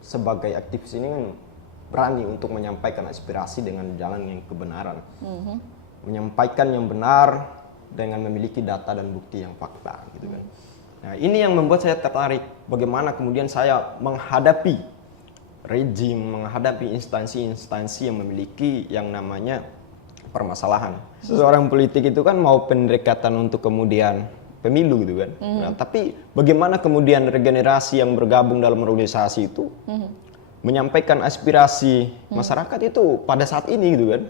sebagai aktivis ini kan berani untuk menyampaikan aspirasi dengan jalan yang kebenaran. Menyampaikan yang benar dengan memiliki data dan bukti yang fakta gitu kan. Nah, ini yang membuat saya tertarik bagaimana kemudian saya menghadapi rejim, menghadapi instansi-instansi yang memiliki yang namanya permasalahan. Seorang politik itu kan mau pendekatan untuk kemudian pemilu gitu kan. Nah, tapi bagaimana kemudian regenerasi yang bergabung dalam organisasi itu menyampaikan aspirasi masyarakat itu pada saat ini gitu kan.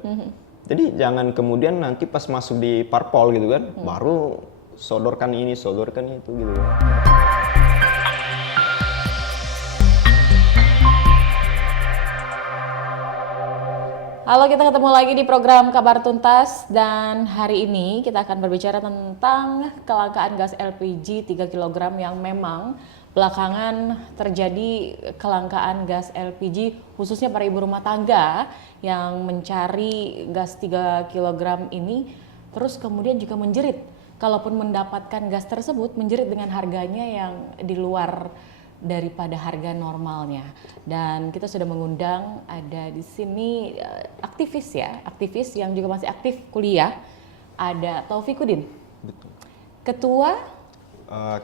Jadi jangan kemudian nanti pas masuk di parpol gitu kan, baru sodorkan ini, sodorkan itu gitu kan. Halo, kita ketemu lagi di program Kabar Tuntas dan hari ini kita akan berbicara tentang kelangkaan gas LPG 3 kg yang memang belakangan terjadi kelangkaan gas LPG khususnya para ibu rumah tangga yang mencari gas 3 kg ini terus kemudian juga menjerit. Kalaupun mendapatkan gas tersebut menjerit dengan harganya yang di luar daripada harga normalnya. Dan kita sudah mengundang ada di sini aktivis yang juga masih aktif kuliah. Ada Taufikudin. Betul. Ketua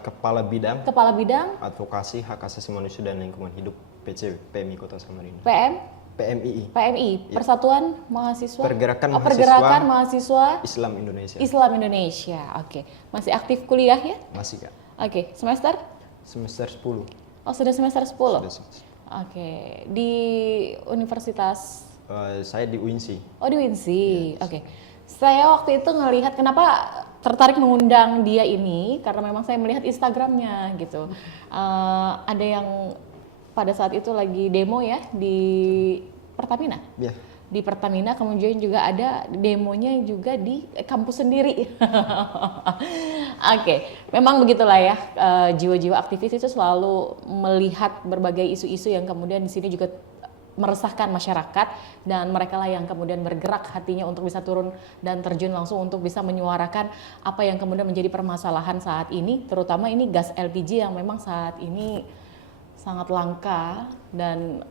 Kepala Bidang Advokasi Hak Asasi Manusia dan Lingkungan Hidup PMI Kota Samarinda. PMII. PMI, Persatuan Mahasiswa Pergerakan Mahasiswa Islam Indonesia. Oke. Masih aktif kuliah ya? Masih Kak. Oke, semester 10. Oh, sudah semester 10. Sudah. Oke, di universitas Saya di UINSI. Oh, di Winsi. Yes. Oke. Saya waktu itu ngelihat kenapa tertarik mengundang dia ini karena memang saya melihat Instagramnya gitu. Ada yang pada saat itu lagi demo ya di Pertamina. Yeah. Di Pertamina, kemudian juga ada demonya juga di kampus sendiri. Oke, memang begitulah ya, jiwa-jiwa aktivis itu selalu melihat berbagai isu-isu yang kemudian di sini juga meresahkan masyarakat dan mereka lah yang kemudian bergerak hatinya untuk bisa turun dan terjun langsung untuk bisa menyuarakan apa yang kemudian menjadi permasalahan saat ini, terutama ini gas LPG yang memang saat ini sangat langka dan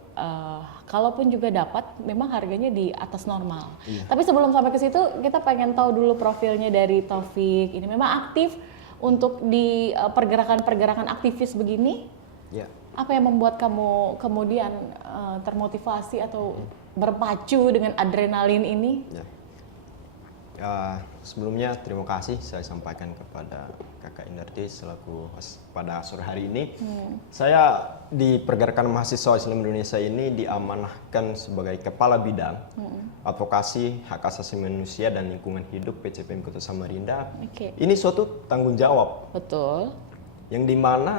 kalaupun juga dapat memang harganya di atas normal. Iya. Tapi sebelum sampai ke situ kita pengen tahu dulu profilnya dari Taufik. Ini memang aktif untuk di pergerakan-pergerakan aktivis begini. Iya. Apa yang membuat kamu kemudian termotivasi atau berpacu dengan adrenalin ini? Ya. Sebelumnya terima kasih saya sampaikan kepada Kakak Indarti selaku host pada sore hari ini. Saya di Pergerakan Mahasiswa Islam Indonesia ini diamanahkan sebagai Kepala Bidang Advokasi Hak Asasi Manusia dan Lingkungan Hidup PCPM Kota Samarinda. Okay. Ini suatu tanggung jawab. Betul. Yang dimana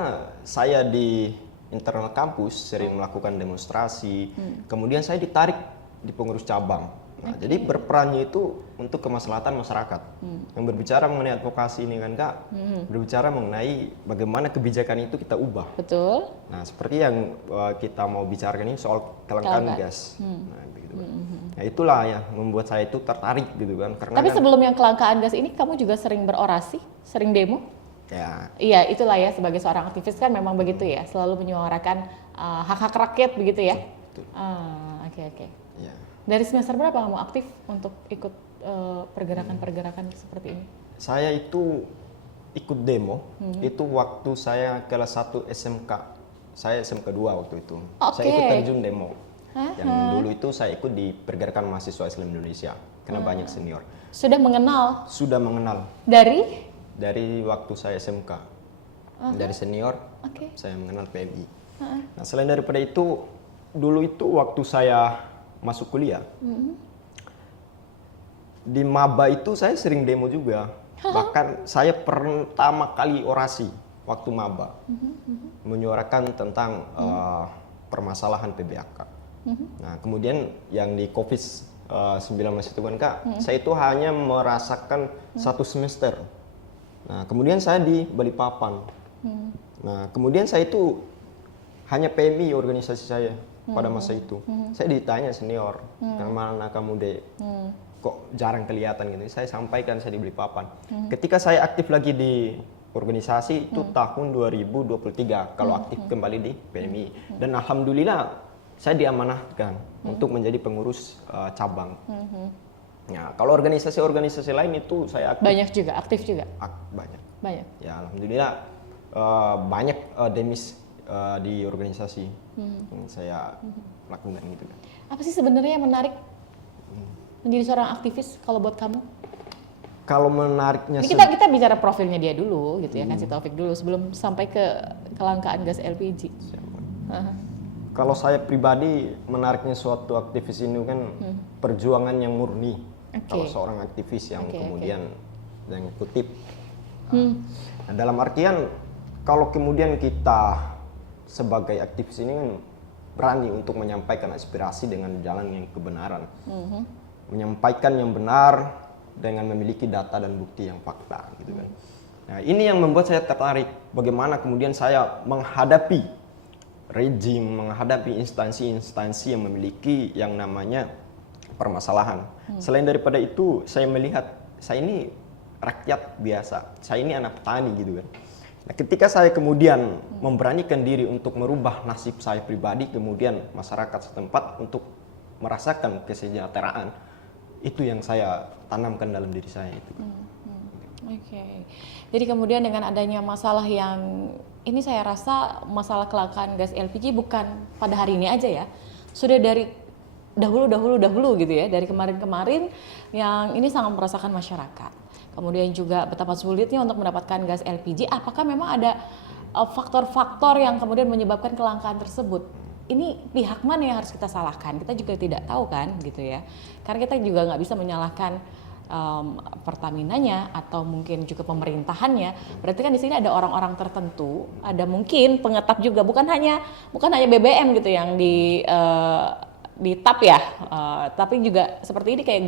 saya di internal kampus sering melakukan demonstrasi, kemudian saya ditarik di pengurus cabang. Nah, jadi berperannya itu untuk kemaslahatan masyarakat. Yang berbicara mengenai advokasi ini kan Kak, berbicara mengenai bagaimana kebijakan itu kita ubah. Betul. Nah, seperti yang kita mau bicarakan ini soal kelangkaan gas. Nah, begitu kan. Nah, itulah yang membuat saya itu tertarik gitu kan. Karena tapi kan, sebelum yang kelangkaan gas ini kamu juga sering berorasi, sering demo? Ya. Iya, itulah ya sebagai seorang aktivis kan memang begitu ya, selalu menyuarakan hak-hak rakyat begitu ya. Oke. Ya. Dari semester berapa kamu aktif untuk ikut pergerakan-pergerakan seperti ini? Saya itu ikut demo itu waktu saya kelas 1 SMK. Saya SMK 2 waktu itu. Okay. Saya ikut terjun demo. Yang dulu itu saya ikut di Pergerakan Mahasiswa Islam Indonesia karena banyak senior. Sudah mengenal? Sudah mengenal. Dari waktu saya SMK. Dari senior, saya mengenal PMI. Nah, selain daripada itu, dulu itu waktu saya masuk kuliah, di maba itu saya sering demo juga. Bahkan saya pertama kali orasi waktu maba, menyuarakan tentang permasalahan PBAK. Nah, kemudian yang di COVID-19 itu kan Kak, saya itu hanya merasakan 1 semester. Nah, kemudian saya di Balikpapan. Nah, kemudian saya itu hanya PMI organisasi saya pada masa itu. Saya ditanya senior, mana kamu dek? Kok jarang kelihatan gitu. Saya sampaikan saya di Balikpapan. Ketika saya aktif lagi di organisasi itu tahun 2023 kalau aktif kembali di PMI. Dan alhamdulillah saya diamanahkan untuk menjadi pengurus cabang. Nah, kalau organisasi-organisasi lain itu saya Banyak juga, aktif juga. banyak. Banyak. Ya alhamdulillah banyak demis di organisasi yang saya lakukan gitu kan. Apa sih sebenarnya yang menarik menjadi seorang aktivis kalau buat kamu? Kalau menariknya Ini kita bicara profilnya dia dulu gitu ya kan, si Taufik dulu sebelum sampai ke kelangkaan gas LPG. kalau saya pribadi menariknya suatu aktivis ini kan perjuangan yang murni. Kalau seorang aktivis yang kemudian yang kutip. Nah, dalam artian kalau kemudian kita sebagai aktivis ini kan berani untuk menyampaikan aspirasi dengan jalan yang kebenaran, menyampaikan yang benar dengan memiliki data dan bukti yang fakta, gitu kan. Nah, ini yang membuat saya tertarik bagaimana kemudian saya menghadapi rejim, menghadapi instansi-instansi yang memiliki yang namanya permasalahan. Selain daripada itu, saya melihat saya ini rakyat biasa, saya ini anak petani gitu kan. Nah, ketika saya kemudian memberanikan diri untuk merubah nasib saya pribadi, kemudian masyarakat setempat untuk merasakan kesejahteraan, itu yang saya tanamkan dalam diri saya itu. Oke. Jadi kemudian dengan adanya masalah yang ini saya rasa masalah kelangkaan gas LPG bukan pada hari ini aja ya. Sudah dari dahulu gitu ya, dari kemarin-kemarin yang ini sangat merasakan masyarakat. Kemudian juga betapa sulitnya untuk mendapatkan gas LPG. Apakah memang ada faktor-faktor yang kemudian menyebabkan kelangkaan tersebut? Ini pihak mana yang harus kita salahkan? Kita juga tidak tahu kan gitu ya. Karena kita juga nggak bisa menyalahkan Pertaminanya atau mungkin juga pemerintahannya. Berarti kan di sini ada orang-orang tertentu, ada mungkin pengetap juga, bukan hanya BBM gitu yang di tap ya, tapi juga seperti ini kayak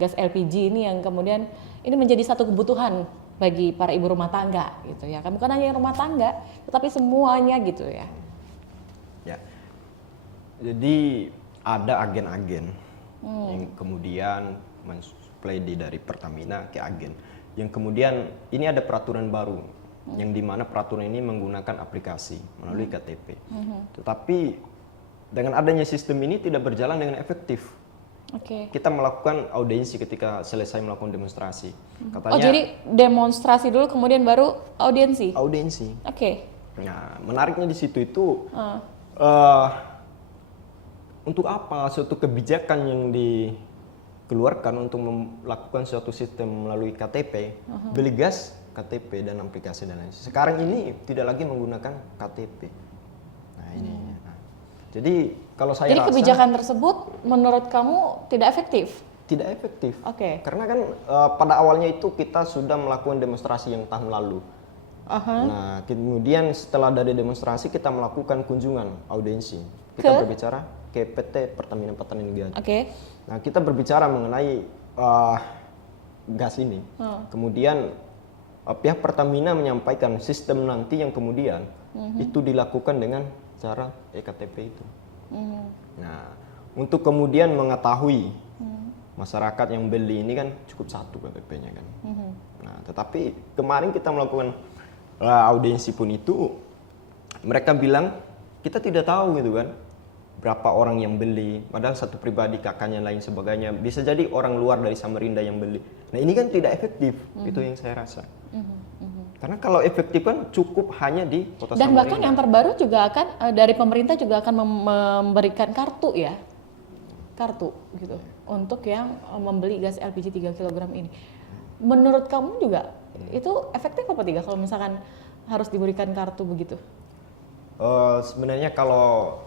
gas LPG ini yang kemudian ini menjadi satu kebutuhan bagi para ibu rumah tangga gitu ya kan, bukan hanya rumah tangga tetapi semuanya gitu ya. Ya, jadi ada agen-agen yang kemudian mensuplai dari Pertamina ke agen, yang kemudian ini ada peraturan baru yang dimana peraturan ini menggunakan aplikasi melalui KTP. Tetapi dengan adanya sistem ini tidak berjalan dengan efektif. Kita melakukan audiensi ketika selesai melakukan demonstrasi. Katanya, jadi demonstrasi dulu kemudian baru audiensi. Nah, menariknya di situ itu untuk apa suatu kebijakan yang dikeluarkan untuk melakukan suatu sistem melalui KTP, beli gas, KTP dan aplikasi dan lain. Sekarang ini tidak lagi menggunakan KTP. Nah, ini. Jadi kalau saya rasa kebijakan tersebut menurut kamu tidak efektif? Tidak efektif. Karena kan pada awalnya itu kita sudah melakukan demonstrasi yang tahun lalu. Nah, kemudian setelah dari demonstrasi kita melakukan kunjungan audiensi. Kita berbicara ke PT Pertamina Patraniaga. Nah, kita berbicara mengenai gas ini. Kemudian pihak Pertamina menyampaikan sistem nanti yang kemudian itu dilakukan dengan cara ektp itu. Nah, untuk kemudian mengetahui masyarakat yang beli ini kan cukup satu KTP-nya kan. Nah, tetapi kemarin kita melakukan audiensi pun itu mereka bilang kita tidak tahu gitu kan berapa orang yang beli, padahal satu pribadi, kakaknya lain sebagainya, bisa jadi orang luar dari Samarinda yang beli. Nah, ini kan tidak efektif. Itu yang saya rasa. Karena kalau efektif kan cukup hanya di kota Samarinda. Dan bahkan yang terbaru juga akan dari pemerintah juga akan memberikan kartu ya. Kartu gitu untuk yang membeli gas LPG 3 kg ini. Menurut kamu juga itu efektif apa tidak kalau misalkan harus diberikan kartu begitu? Sebenarnya kalau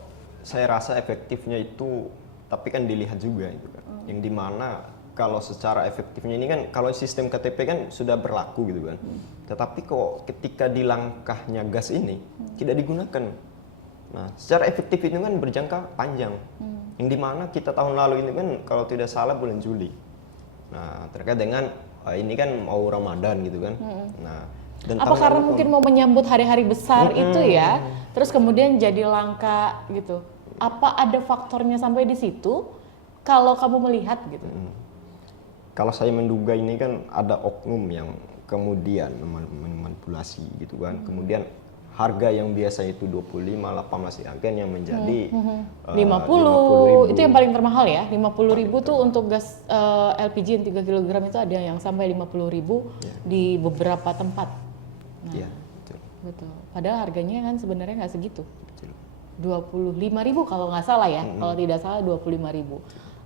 saya rasa efektifnya itu, tapi kan dilihat juga itu kan. Yang dimana kalau secara efektifnya ini kan, kalau sistem KTP kan sudah berlaku gitu kan. Tetapi kok ketika di langkahnya gas ini tidak digunakan. Nah, secara efektif itu kan berjangka panjang. Yang dimana kita tahun lalu ini kan kalau tidak salah bulan Juli. Nah, terkait dengan ini kan mau Ramadan gitu kan. Nah, dan apa karena mungkin mau menyambut hari-hari besar itu ya, terus kemudian jadi langka gitu. Apa ada faktornya sampai di situ? Kalau kamu melihat gitu. Kalau saya menduga ini kan ada oknum yang kemudian memanipulasi gitu kan. Kemudian harga yang biasa itu 25, 18 agennya menjadi 50, itu yang paling termahal ya. 50.000 tuh untuk gas LPG yang 3 kg itu ada yang sampai 50.000 di beberapa tempat. Nah, Iya, betul. betul. Padahal harganya kan sebenarnya nggak segitu. Betul. 25.000 kalau nggak salah ya. Kalau tidak salah 25.000.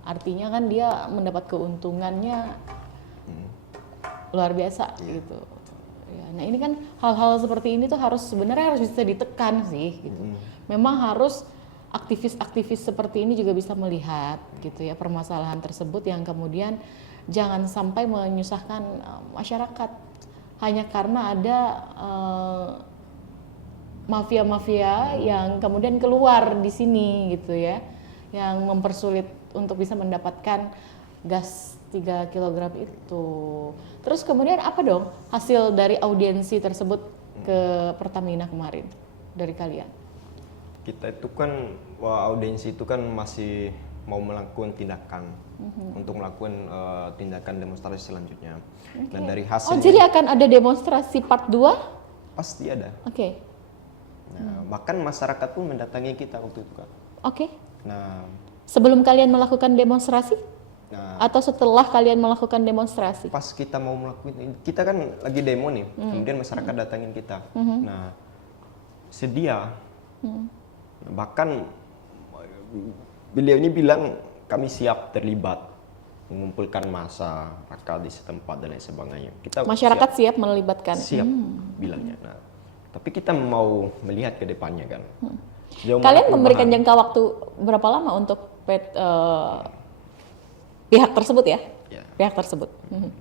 Artinya kan dia mendapat keuntungannya luar biasa gitu. Ya, nah ini kan hal-hal seperti ini tuh sebenarnya harus bisa ditekan sih gitu. Memang harus aktivis-aktivis seperti ini juga bisa melihat gitu ya permasalahan tersebut yang kemudian jangan sampai menyusahkan masyarakat hanya karena ada mafia-mafia yang kemudian keluar di sini gitu ya, yang mempersulit untuk bisa mendapatkan gas 3 kg itu. Terus kemudian apa dong hasil dari audiensi tersebut ke Pertamina kemarin dari kalian? Kita itu kan, audiensi itu kan masih mau melakukan tindakan untuk melakukan tindakan demonstrasi selanjutnya. Dan dari hasil jadi akan ada demonstrasi part 2? pasti ada. Oke. Nah, bahkan masyarakat pun mendatangi kita waktu itu kan. Oke. Nah, Sebelum kalian melakukan demonstrasi? nah Atau setelah kalian melakukan demonstrasi? pas kita mau melakukan, kita kan lagi demo nih, kemudian masyarakat datangin kita. Nah, sedia. Bahkan beliau ini bilang kami siap terlibat mengumpulkan massa rakyat di setempat dan lain sebagainya. Kita Masyarakat siap melibatkan? siap bilangnya. Nah, tapi kita mau melihat ke depannya kan. Sejauh mana Kalian memberikan perubahan. jangka waktu berapa lama untuk pihak tersebut ya? Ya. Pihak tersebut.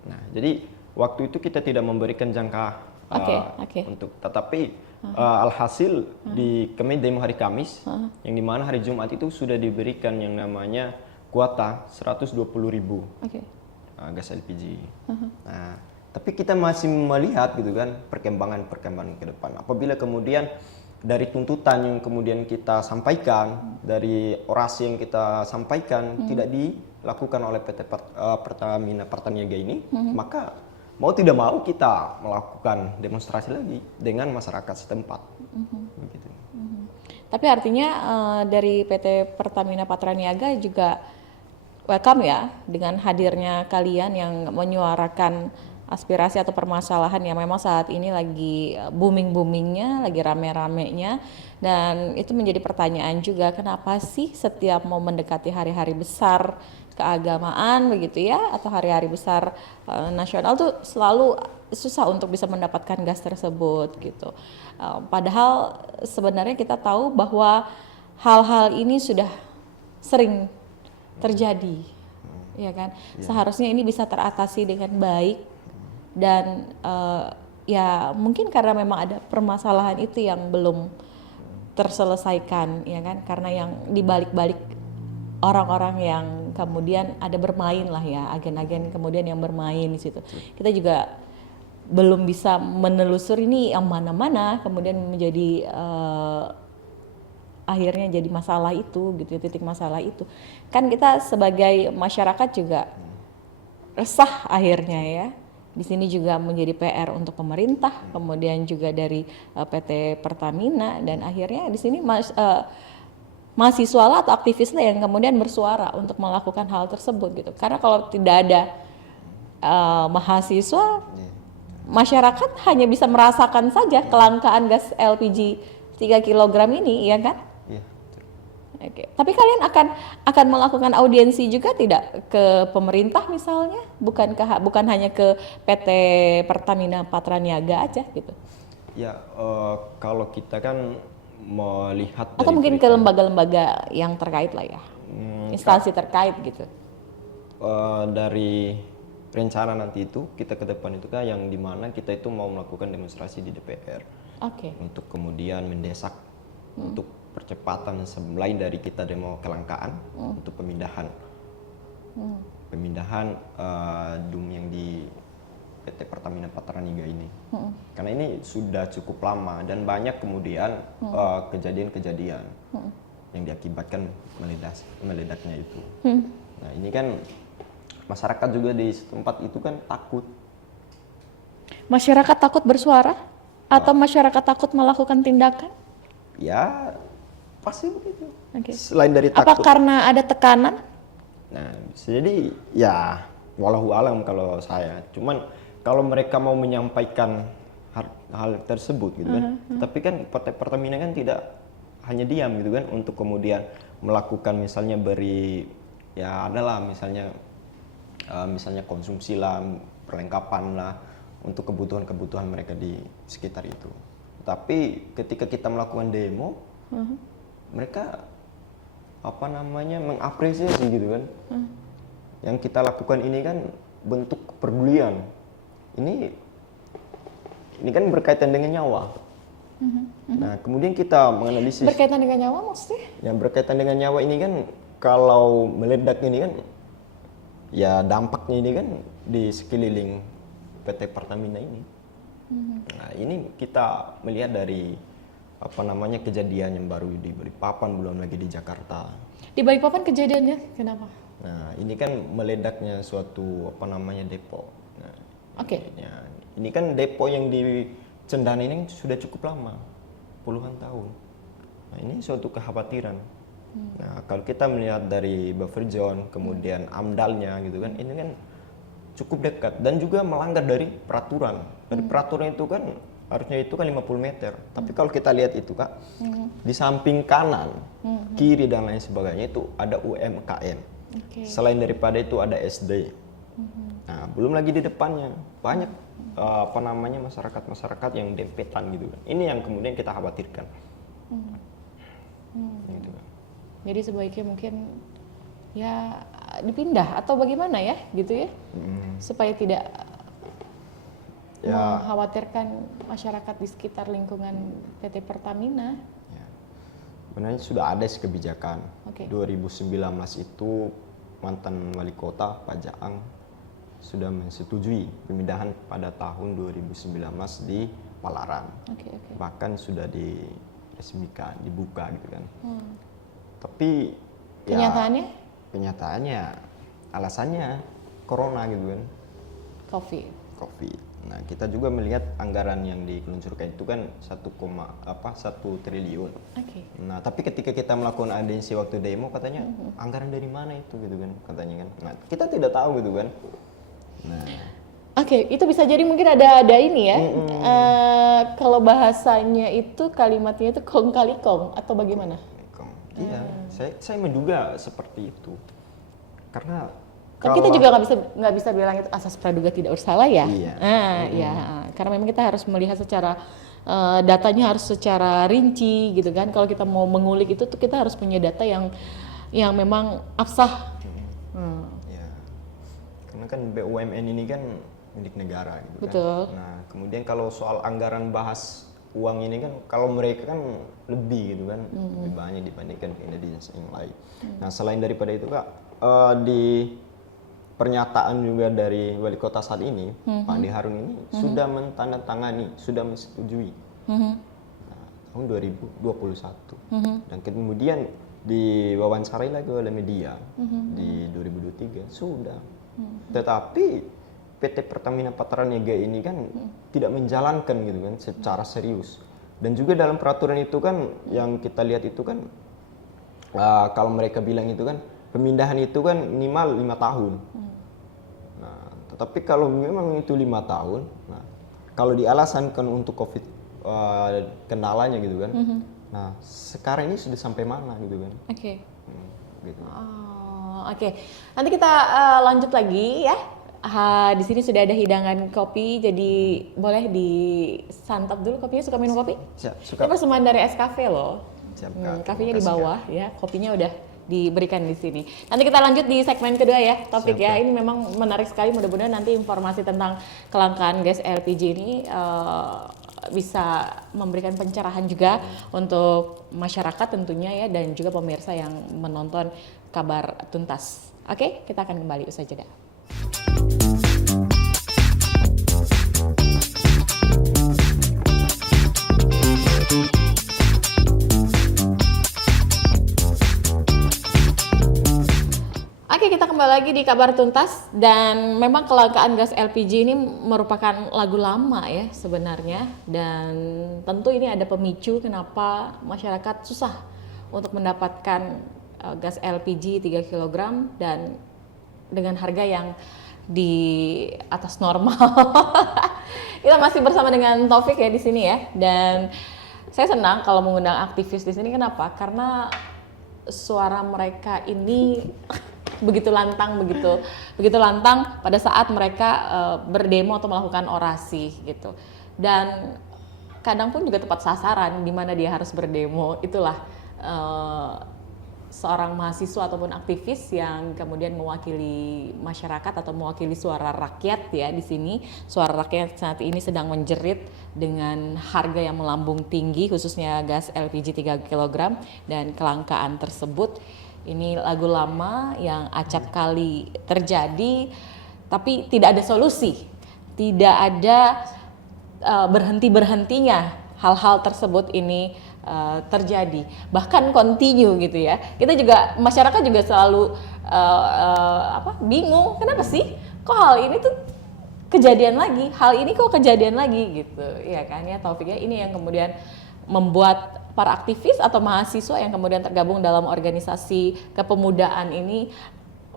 Nah, jadi waktu itu kita tidak memberikan jangka Oke. untuk, tetapi alhasil di demo hari Kamis, yang dimana hari Jumat itu sudah diberikan yang namanya kuota 120.000 Oke. gas LPG. Nah, tapi kita masih melihat gitu kan perkembangan ke depan. Apabila kemudian dari tuntutan yang kemudian kita sampaikan, dari orasi yang kita sampaikan tidak dilakukan oleh PT Pertamina Patraniaga ini, maka mau tidak mau kita melakukan demonstrasi lagi dengan masyarakat setempat. Begitu. Tapi artinya dari PT Pertamina Patraniaga juga welcome ya dengan hadirnya kalian yang menyuarakan aspirasi atau permasalahan yang memang saat ini lagi booming-boomingnya, lagi rame-ramenya, dan itu menjadi pertanyaan juga kenapa sih setiap mau mendekati hari-hari besar keagamaan begitu ya atau hari-hari besar nasional tuh selalu susah untuk bisa mendapatkan gas tersebut gitu. Padahal sebenarnya kita tahu bahwa hal-hal ini sudah sering terjadi, ya kan? Seharusnya ini bisa teratasi dengan baik. Dan ya mungkin karena memang ada permasalahan itu yang belum terselesaikan ya kan, karena yang dibalik-balik orang-orang yang kemudian ada bermain lah ya, agen-agen kemudian yang bermain di situ. Kita juga belum bisa menelusuri ini yang mana-mana kemudian menjadi akhirnya jadi masalah itu gitu, titik masalah itu. Kan kita sebagai masyarakat juga resah akhirnya ya. Di sini juga menjadi PR untuk pemerintah, kemudian juga dari PT Pertamina, dan akhirnya di sini mahasiswa lah atau aktivis lah yang kemudian bersuara untuk melakukan hal tersebut gitu. Karena kalau tidak ada mahasiswa, masyarakat hanya bisa merasakan saja kelangkaan gas LPG 3 kg ini, ya kan? Iya. Oke. Tapi kalian akan melakukan audiensi juga tidak ke pemerintah misalnya, bukan hanya ke PT Pertamina Patraniaga aja gitu? Ya, kalau kita kan melihat Atau dari mungkin ke lembaga-lembaga yang terkait lah ya, instansi terkait gitu. Dari rencana nanti itu kita ke depan itu kan yang dimana kita itu mau melakukan demonstrasi di DPR. Oke. Untuk kemudian mendesak untuk percepatan selain dari kita demo kelangkaan untuk pemindahan DUM yang di PT Pertamina Patraniaga ini. Karena ini sudah cukup lama dan banyak kemudian kejadian-kejadian yang diakibatkan meledaknya itu. Nah, ini kan masyarakat juga di tempat itu kan takut. Masyarakat takut bersuara atau masyarakat takut melakukan tindakan? Ya pasti begitu. Oke. Selain dari Apa takut, karena ada tekanan? nah bisa jadi ya walau alam kalau saya. Cuman kalau mereka mau menyampaikan hal tersebut gitu kan, tapi kan Partai Pertamina kan tidak hanya diam gitu kan untuk kemudian melakukan misalnya ya adalah misalnya konsumsi lah, perlengkapan lah untuk kebutuhan mereka di sekitar itu. Tapi ketika kita melakukan demo, mereka mengapresiasi gitu kan. Yang kita lakukan ini kan bentuk kepedulian. Ini kan berkaitan dengan nyawa. Nah, kemudian kita menganalisis Berkaitan dengan nyawa maksudnya? yang berkaitan dengan nyawa ini kan, kalau meledak ini kan ya dampaknya ini kan di sekeliling PT Pertamina ini. Nah, ini kita melihat dari kejadian yang baru di Balikpapan, belum lagi di Jakarta. Di Balikpapan kejadiannya kenapa? Nah, ini kan meledaknya suatu depo. Nah, Oke. ini kan depo yang di Cendana ini sudah cukup lama, puluhan tahun. Nah, ini suatu kekhawatiran. Nah, kalau kita melihat dari buffer zone, kemudian amdalnya gitu kan, ini kan cukup dekat dan juga melanggar dari peraturan. Dari peraturan itu kan harusnya itu kan 50 meter. Tapi kalau kita lihat itu Kak, di samping kanan, kiri dan lain sebagainya itu ada UMKM. Oke. Selain daripada itu ada SD. Nah, belum lagi di depannya banyak masyarakat yang dempetan gitu kan. Ini yang kemudian kita khawatirkan. Gitu kan. Jadi sebaiknya mungkin ya dipindah atau bagaimana ya gitu ya, supaya tidak mengkhawatirkan masyarakat di sekitar lingkungan PT Pertamina. Ya. Sebenarnya sudah ada kebijakan. Oke. 2019 itu mantan wali kota Pak Jaang sudah menyetujui pemindahan pada tahun 2019 di Palaran. Oke. Bahkan sudah diresmikan, dibuka gitu kan. Tapi kenyataannya alasannya corona gitu kan. Covid. Nah, kita juga melihat anggaran yang dikeluncurkan itu kan 1 triliun. Oke. Nah, tapi ketika kita melakukan audiensi waktu demo katanya anggaran dari mana itu gitu kan katanya kan. Nah, kita tidak tahu gitu kan. Nah, Oke, itu bisa jadi mungkin ada ini ya. Kalau bahasanya itu kalimatnya itu kong kali kong atau bagaimana? iya, saya menduga seperti itu. Karena Kan kita juga nggak bisa bilang itu asas praduga tidak bersalah ya. Iya. Ya, karena memang kita harus melihat secara datanya harus secara rinci gitu kan. Kalau kita mau mengulik itu tuh kita harus punya data yang memang absah. Ya. Karena kan BUMN ini kan milik negara gitu Betul. kan. Nah, kemudian kalau soal anggaran bahas uang ini kan kalau mereka kan lebih gitu kan, lebih banyak dibandingkan kinerja yang lain. Nah, selain daripada itu Kak, di pernyataan juga dari wali kota saat ini, Pak Andi Harun ini sudah mentandatangani, sudah menyetujui tahun 2021. Dan kemudian diwawancarai lagi oleh media di 2023 sudah. Tetapi PT Pertamina Patraniaga ini kan tidak menjalankan gitu kan secara serius. Dan juga dalam peraturan itu kan yang kita lihat itu kan kalau mereka bilang itu kan pemindahan itu kan minimal 5 tahun. Nah, tetapi kalau memang itu 5 tahun, nah kalau dialasankan untuk COVID kendalanya gitu kan, nah sekarang ini sudah sampai mana gitu kan? Oke. Gitu. Oke. Nanti kita lanjut lagi ya. Di sini sudah ada hidangan kopi, jadi boleh disantap dulu kopinya. Suka minum kopi? Suka. Ini persembahan dari Es Cafe loh. Siap, Kak. Kafenya di bawah ya, kopinya udah diberikan di sini. Nanti kita lanjut di segmen kedua ya, topik ya. Ini memang menarik sekali. Mudah-mudahan nanti informasi tentang kelangkaan gas LPG ini bisa memberikan pencerahan juga untuk masyarakat tentunya ya, dan juga pemirsa yang menonton Kabar Tuntas. Oke, kita akan kembali usai jeda. Oke, kita kembali lagi di Kabar Tuntas, dan memang kelangkaan gas LPG ini merupakan lagu lama ya sebenarnya, dan tentu ini ada pemicu kenapa masyarakat susah untuk mendapatkan gas LPG 3 kg dan dengan harga yang di atas normal. Kita masih bersama dengan Taufik ya di sini ya, dan saya senang kalau mengundang aktivis di sini. Kenapa? Karena suara mereka ini begitu lantang pada saat mereka berdemo atau melakukan orasi gitu, dan kadang pun juga tepat sasaran di mana dia harus berdemo. Itulah seorang mahasiswa ataupun aktivis yang kemudian mewakili masyarakat atau mewakili suara rakyat ya di sini. Suara rakyat saat ini sedang menjerit dengan harga yang melambung tinggi, khususnya gas LPG 3 kg dan kelangkaan tersebut. Ini lagu lama yang acap kali terjadi, tapi tidak ada solusi, tidak ada berhentinya hal-hal tersebut ini terjadi, bahkan continue gitu ya. Kita juga, masyarakat juga selalu bingung, kenapa sih kok hal ini tuh kejadian lagi, gitu, ya kan ya Taufik ya. Ini yang kemudian membuat para aktivis atau mahasiswa yang kemudian tergabung dalam organisasi kepemudaan ini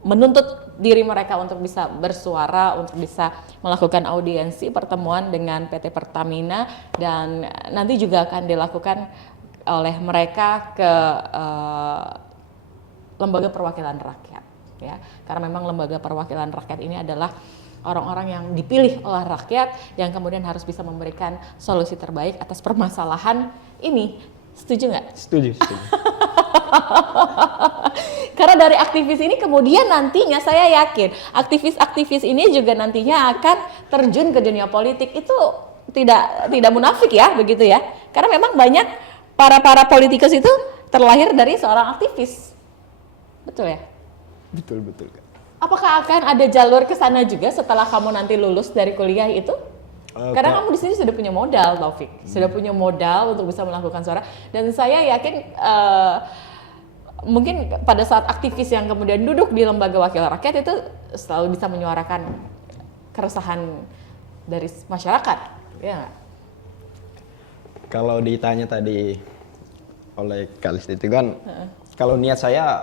menuntut diri mereka untuk bisa bersuara, untuk bisa melakukan audiensi pertemuan dengan PT Pertamina, dan nanti juga akan dilakukan oleh mereka ke lembaga perwakilan rakyat ya. Karena memang lembaga perwakilan rakyat ini adalah orang-orang yang dipilih oleh rakyat yang kemudian harus bisa memberikan solusi terbaik atas permasalahan ini. Setuju nggak? Setuju. Karena dari aktivis ini kemudian nantinya saya yakin aktivis-aktivis ini juga nantinya akan terjun ke dunia politik. Itu tidak munafik ya, begitu ya. Karena memang banyak para politikus itu terlahir dari seorang aktivis. Betul ya? Betul. Apakah akan ada jalur ke sana juga setelah kamu nanti lulus dari kuliah itu? Karena kamu di sini sudah punya modal, Taufik. Sudah punya modal untuk bisa melakukan suara. Dan saya yakin mungkin pada saat aktivis yang kemudian duduk di lembaga wakil rakyat itu selalu bisa menyuarakan keresahan dari masyarakat, ya nggak? Kalau ditanya tadi oleh Kalis itu kan, kalau niat saya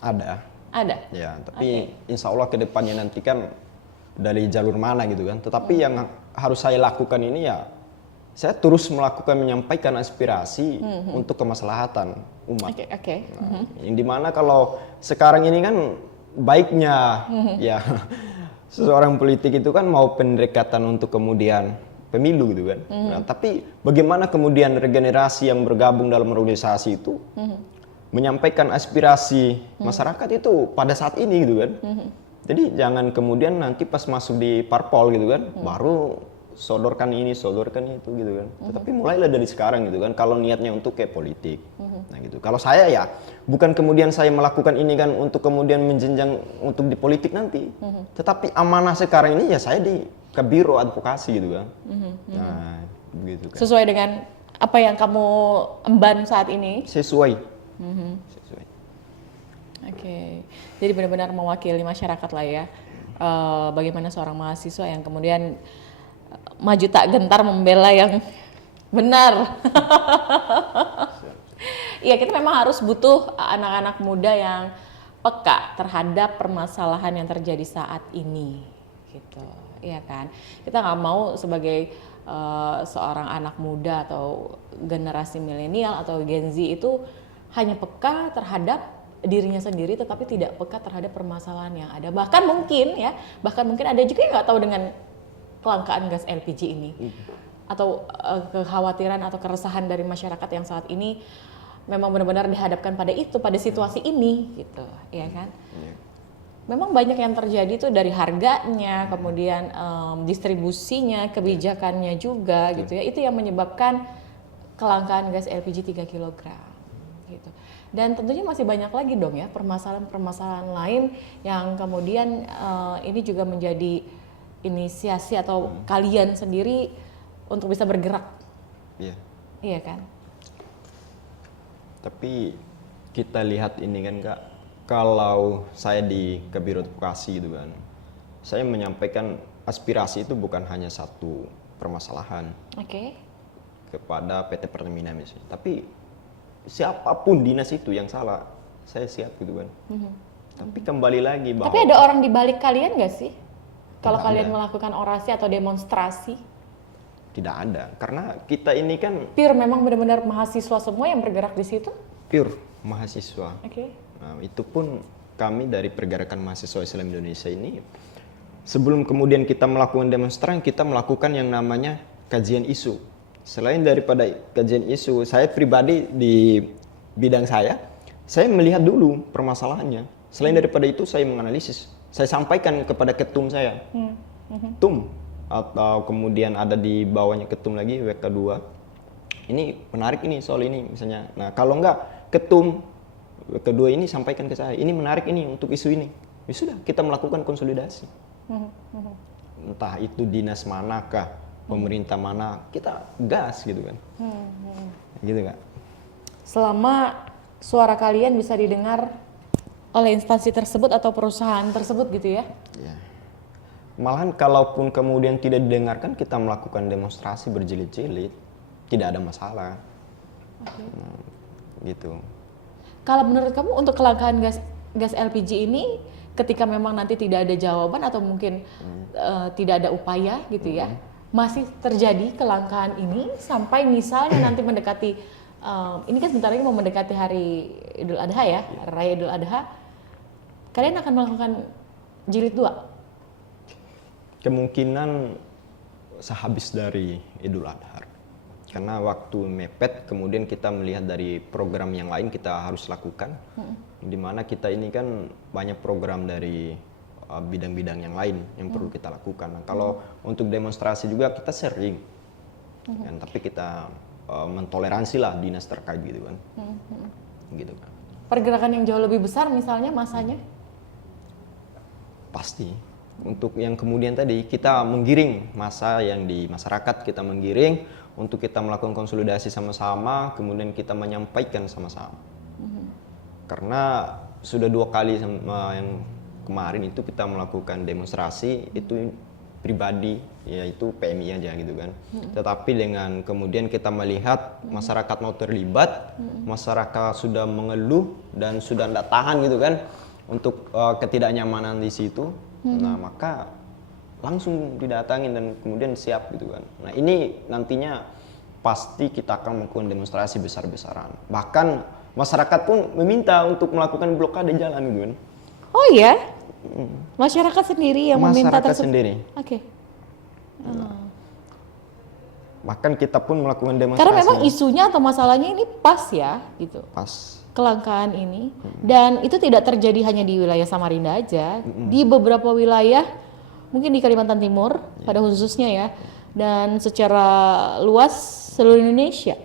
ada. Ya, tapi insya Allah ke depannya nanti kan dari jalur mana gitu kan. Tetapi yang harus saya lakukan ini ya, saya terus melakukan menyampaikan aspirasi untuk kemaslahatan umat. Yang dimana kalau sekarang ini kan baiknya ya seseorang politik itu kan mau pendekatan untuk kemudian pemilu gitu kan. Nah, tapi bagaimana kemudian regenerasi yang bergabung dalam organisasi itu menyampaikan aspirasi masyarakat itu pada saat ini gitu kan. Jadi jangan kemudian nanti pas masuk di parpol gitu kan, baru sodorkan ini, sodorkan itu gitu kan. Tetapi mulailah dari sekarang gitu kan, kalau niatnya untuk kayak politik. Nah gitu. Kalau saya ya, bukan kemudian saya melakukan ini kan untuk kemudian menjenjang untuk di politik nanti. Tetapi amanah sekarang ini ya saya di ke biro advokasi gitu kan. Nah begitu kan. Sesuai dengan apa yang kamu emban saat ini? Sesuai. Oke, jadi benar-benar mewakili masyarakat lah ya. Bagaimana seorang mahasiswa yang kemudian maju tak gentar membela yang benar. Iya, kita memang harus butuh anak-anak muda yang peka terhadap permasalahan yang terjadi saat ini, gitu. Iya kan? Kita nggak mau sebagai seorang anak muda atau generasi milenial atau Gen Z itu hanya peka terhadap dirinya sendiri, tetapi tidak peka terhadap permasalahan yang ada. Bahkan mungkin ada juga yang nggak tahu dengan kelangkaan gas LPG ini, atau kekhawatiran atau keresahan dari masyarakat yang saat ini memang benar-benar dihadapkan pada situasi ini, gitu, ya kan? Memang banyak yang terjadi tuh dari harganya, kemudian distribusinya, kebijakannya juga, gitu ya. Itu yang menyebabkan kelangkaan gas LPG 3 kg. Gitu. Dan tentunya masih banyak lagi dong ya permasalahan-permasalahan lain yang kemudian ini juga menjadi inisiasi atau kalian sendiri untuk bisa bergerak. Iya kan? Tapi kita lihat ini kan Kak, Kalau saya di Kabiro Advokasi gitu kan, saya menyampaikan aspirasi itu bukan hanya satu permasalahan Oke. kepada PT Pertamina misalnya, tapi siapapun dinas itu yang salah, saya siap gitu kan. Tapi kembali lagi bahwa Tapi ada orang di balik kalian nggak sih? Kalau Tidak kalian ada. melakukan orasi atau demonstrasi, tidak ada, karena kita ini kan pure memang benar-benar mahasiswa semua yang bergerak di situ? pure mahasiswa. Oke. Nah, itu pun kami dari Pergerakan Mahasiswa Islam Indonesia ini, sebelum kemudian kita melakukan demonstran, kita melakukan yang namanya kajian isu. Selain daripada kajian isu, saya pribadi di bidang saya melihat dulu permasalahannya. Selain daripada itu, saya menganalisis. Saya sampaikan kepada ketum saya. Tum, atau kemudian ada di bawahnya ketum lagi, WK2. Ini menarik ini soal ini misalnya. Nah, kalau enggak, ketum kedua ini sampaikan ke saya, ini menarik ini untuk isu ini. Ya sudah, kita melakukan konsolidasi. Entah itu dinas manakah, pemerintah mana, kita gas gitu kan. Gitu Kak. Selama suara kalian bisa didengar oleh instansi tersebut atau perusahaan tersebut gitu ya? Ya. Malahan kalaupun kemudian tidak didengarkan, kita melakukan demonstrasi berjilid-jilid, tidak ada masalah. Nah, gitu. Kalau menurut kamu untuk kelangkaan gas LPG ini, ketika memang nanti tidak ada jawaban atau mungkin tidak ada upaya gitu ya, masih terjadi kelangkaan ini sampai misalnya nanti mendekati, ini kan sebentar lagi mau mendekati hari Idul Adha ya, Raya Idul Adha, kalian akan melakukan jilid 2? Kemungkinan sehabis dari Idul Adha. Karena waktu mepet, kemudian kita melihat dari program yang lain kita harus lakukan, di mana kita ini kan banyak program dari bidang-bidang yang lain yang perlu kita lakukan. Nah, kalau untuk demonstrasi juga kita sering, kan, tapi kita mentoleransi lah dinas terkait gitu kan, gitu kan. Pergerakan yang jauh lebih besar misalnya masanya? Pasti. Untuk yang kemudian tadi kita menggiring massa yang di masyarakat, kita menggiring untuk kita melakukan konsolidasi sama-sama, kemudian kita menyampaikan sama-sama. Karena sudah 2 kali sama yang kemarin itu kita melakukan demonstrasi itu pribadi, yaitu PMI aja gitu kan. Tetapi dengan kemudian kita melihat masyarakat mau terlibat, masyarakat sudah mengeluh dan sudah tidak tahan gitu kan untuk ketidaknyamanan di situ. Nah, maka langsung didatangin dan kemudian siap gitu kan. Nah, ini nantinya pasti kita akan melakukan demonstrasi besar-besaran. Bahkan masyarakat pun meminta untuk melakukan blokade jalan gitu kan. Oh iya? Masyarakat sendiri yang meminta Masyarakat tersebut? sendiri. Oke. Bahkan kita pun melakukan demonstrasi. Karena memang isunya atau masalahnya ini pas ya gitu. Pas. Kelangkaan ini, dan itu tidak terjadi hanya di wilayah Samarinda aja, di beberapa wilayah mungkin di Kalimantan Timur pada khususnya ya, dan secara luas seluruh Indonesia.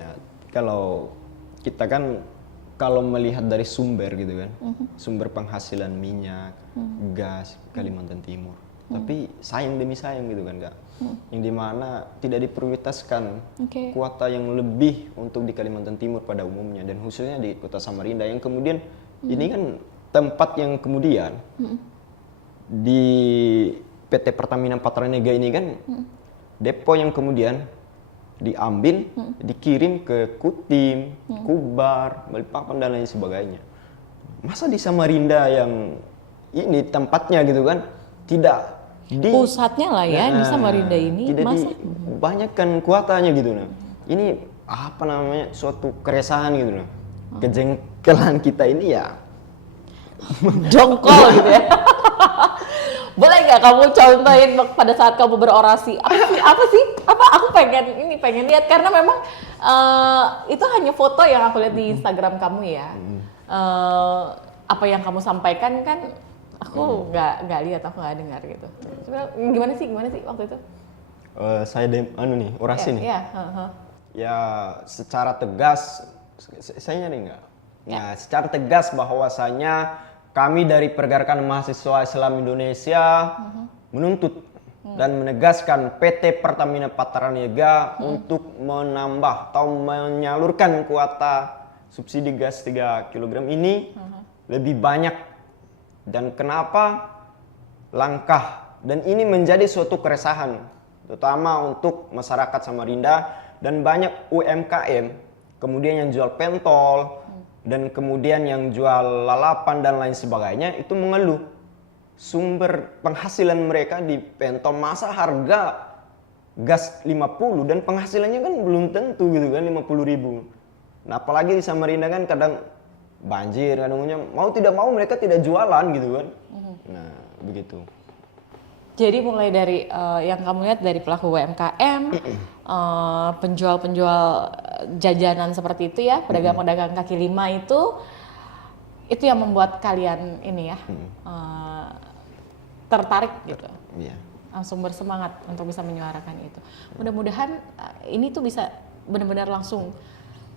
Ya, kalau kita kan kalau melihat dari sumber gitu kan, sumber penghasilan minyak, gas Kalimantan Timur, tapi sayang demi sayang gitu kan Kak, yang dimana tidak diprioritaskan kuota yang lebih untuk di Kalimantan Timur pada umumnya dan khususnya di Kota Samarinda yang kemudian ini kan tempat yang kemudian di PT Pertamina Patraniaga ini kan depo yang kemudian diambil, dikirim ke Kutim, Kubar, Balikpapan dan lain sebagainya. Masa di Samarinda yang ini tempatnya gitu kan tidak Pusatnya lah ya di Samarinda ini, tidak masa dibanyakan kuotanya gitu nah. Ini apa namanya suatu keresahan gitu nah. Kejengkelan kita ini ya jongkol gitu ya. Boleh nggak kamu contohin pada saat kamu berorasi? Apa sih? Aku pengen lihat karena memang itu hanya foto yang aku lihat di Instagram kamu ya. Apa yang kamu sampaikan kan aku nggak lihat, aku nggak dengar gitu. Sebenarnya gimana sih waktu itu? saya orasi nih. Iya. Ya secara tegas saya nih enggak. Ya secara tegas bahwasanya kami dari Pergerakan Mahasiswa Islam Indonesia menuntut dan menegaskan PT Pertamina Patraniaga untuk menambah atau menyalurkan kuota subsidi gas 3 kg ini lebih banyak, dan kenapa langkah, dan ini menjadi suatu keresahan terutama untuk masyarakat Samarinda dan banyak UMKM, kemudian yang jual pentol dan kemudian yang jual lalapan dan lain sebagainya itu mengeluh sumber penghasilan mereka di pentol, masa harga gas 50 dan penghasilannya kan belum tentu gitu kan 50.000. Nah apalagi di Samarinda kan kadang banjir, kadangnya mau tidak mau mereka tidak jualan gitu kan. Nah begitu. Jadi mulai dari yang kamu lihat dari pelaku UMKM, penjual-penjual jajanan seperti itu ya, pedagang-pedagang kaki lima itu yang membuat kalian ini ya tertarik gitu. Iya. Langsung bersemangat untuk bisa menyuarakan itu. Mudah-mudahan ini tuh bisa benar-benar langsung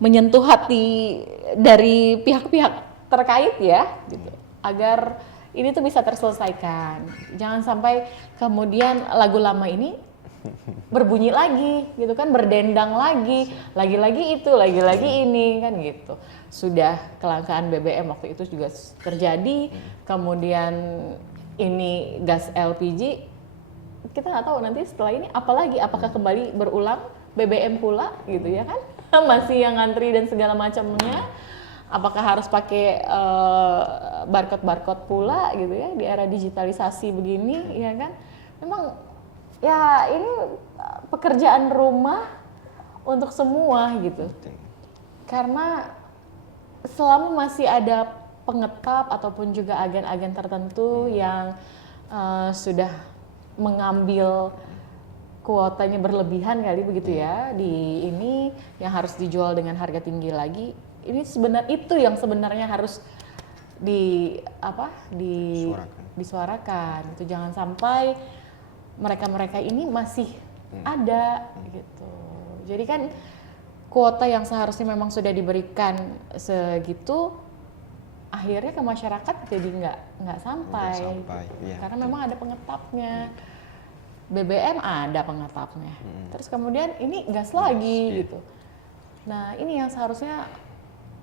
menyentuh hati dari pihak-pihak terkait ya, gitu. Agar ini tuh bisa terselesaikan. Jangan sampai kemudian lagu lama ini berbunyi lagi, gitu kan, berdendang lagi-lagi itu, lagi-lagi ini kan gitu. Sudah kelangkaan BBM waktu itu juga terjadi, kemudian ini gas LPG, kita nggak tahu nanti setelah ini apalagi, apakah kembali berulang BBM pula gitu ya kan, masih yang ngantri dan segala macamnya, apakah harus pakai barcode pula gitu ya di era digitalisasi begini ya kan. Memang ya ini pekerjaan rumah untuk semua gitu, karena selama masih ada pengetap ataupun juga agen-agen tertentu yang sudah mengambil kuotanya berlebihan kali begitu ya, di ini yang harus dijual dengan harga tinggi lagi. Ini itu yang sebenarnya harus disuarakan. Itu jangan sampai mereka ini masih ada gitu. Jadi kan kuota yang seharusnya memang sudah diberikan segitu, akhirnya ke masyarakat jadi nggak sampai. Iya. Karena memang ada pengetapnya. BBM ada pengetapnya. Terus kemudian ini gas lagi gitu. Nah, ini yang seharusnya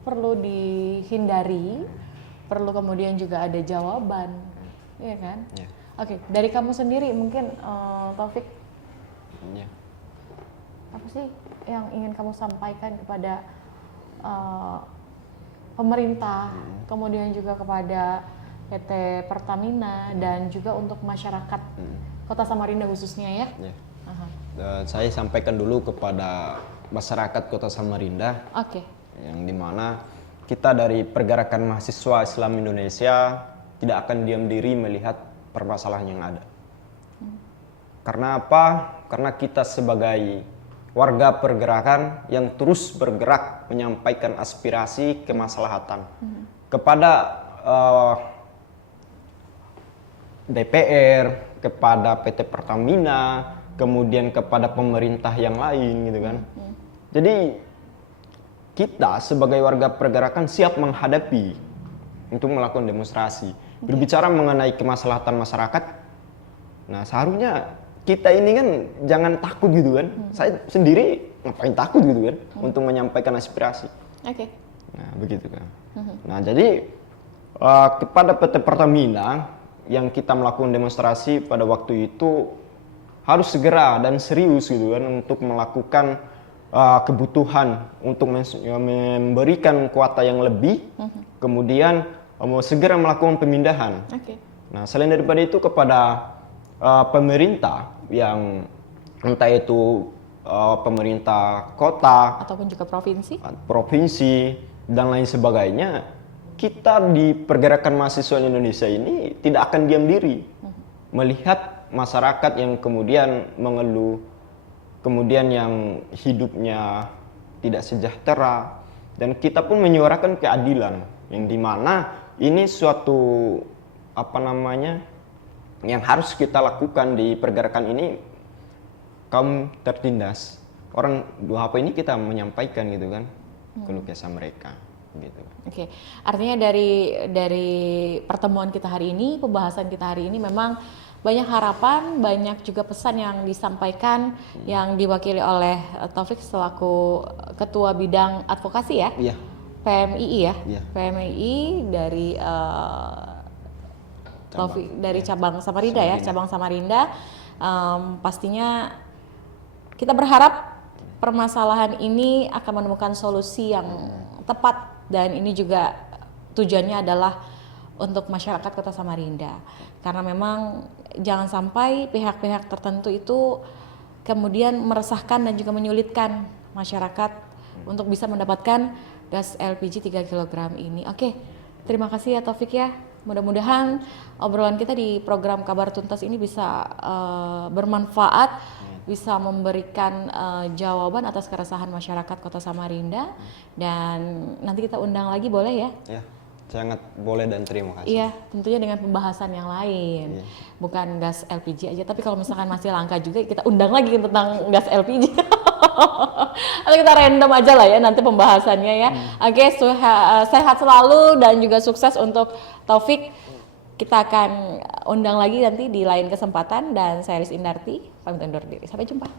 perlu dihindari, perlu kemudian juga ada jawaban. Iya kan? Yeah. Oke, dari kamu sendiri mungkin Taufik, apa sih yang ingin kamu sampaikan kepada pemerintah, kemudian juga kepada PT Pertamina dan juga untuk masyarakat Kota Samarinda khususnya ya? Saya sampaikan dulu kepada masyarakat Kota Samarinda, yang dimana kita dari Pergerakan Mahasiswa Islam Indonesia tidak akan diam diri melihat permasalahan yang ada. Karena apa? Karena kita sebagai warga pergerakan yang terus bergerak menyampaikan aspirasi kemaslahatan kepada DPR, kepada PT Pertamina, kemudian kepada pemerintah yang lain gitu kan. Jadi kita sebagai warga pergerakan siap menghadapi untuk melakukan demonstrasi, berbicara mengenai kemaslahatan masyarakat. Nah seharusnya kita ini kan jangan takut gitu kan. Saya sendiri ngapain takut gitu kan untuk menyampaikan aspirasi. Nah begitu kan. Nah jadi kepada PT Pertamina yang kita melakukan demonstrasi pada waktu itu harus segera dan serius gitu kan untuk melakukan kebutuhan untuk memberikan kuota yang lebih, kemudian segera melakukan pemindahan. Nah selain daripada itu kepada pemerintah yang entah itu pemerintah kota ataupun juga provinsi dan lain sebagainya, kita di Pergerakan Mahasiswa Indonesia ini tidak akan diam diri melihat masyarakat yang kemudian mengeluh, kemudian yang hidupnya tidak sejahtera, dan kita pun menyuarakan keadilan yang dimana ini suatu yang harus kita lakukan di pergerakan ini. Kaum tertindas, orang dua HP ini kita menyampaikan gitu kan keluh kesah mereka gitu. Artinya dari pertemuan kita hari ini, pembahasan kita hari ini memang banyak harapan, banyak juga pesan yang disampaikan yang diwakili oleh Taufik selaku Ketua Bidang Advokasi ya. Iya. PMII ya, Iya. PMII dari dari cabang Samarinda ya, cabang Samarinda. Pastinya kita berharap permasalahan ini akan menemukan solusi yang tepat, dan ini juga tujuannya adalah untuk masyarakat Kota Samarinda, karena memang jangan sampai pihak-pihak tertentu itu kemudian meresahkan dan juga menyulitkan masyarakat untuk bisa mendapatkan gas LPG 3 kg ini. Oke, terima kasih ya Taufik ya. Mudah-mudahan obrolan kita di program Kabar Tuntas ini bisa bermanfaat, bisa memberikan jawaban atas keresahan masyarakat Kota Samarinda, dan nanti kita undang lagi boleh ya? Ya, sangat boleh dan terima kasih. Iya, tentunya dengan pembahasan yang lain, bukan gas LPG aja. Tapi kalau misalkan masih langka juga, kita undang lagi tentang gas LPG. Atau kita random aja lah ya nanti pembahasannya ya. Oke, sehat selalu dan juga sukses untuk Taufik. Kita akan undang lagi nanti di lain kesempatan, dan saya Riz Indarti pamit undur diri. Sampai jumpa.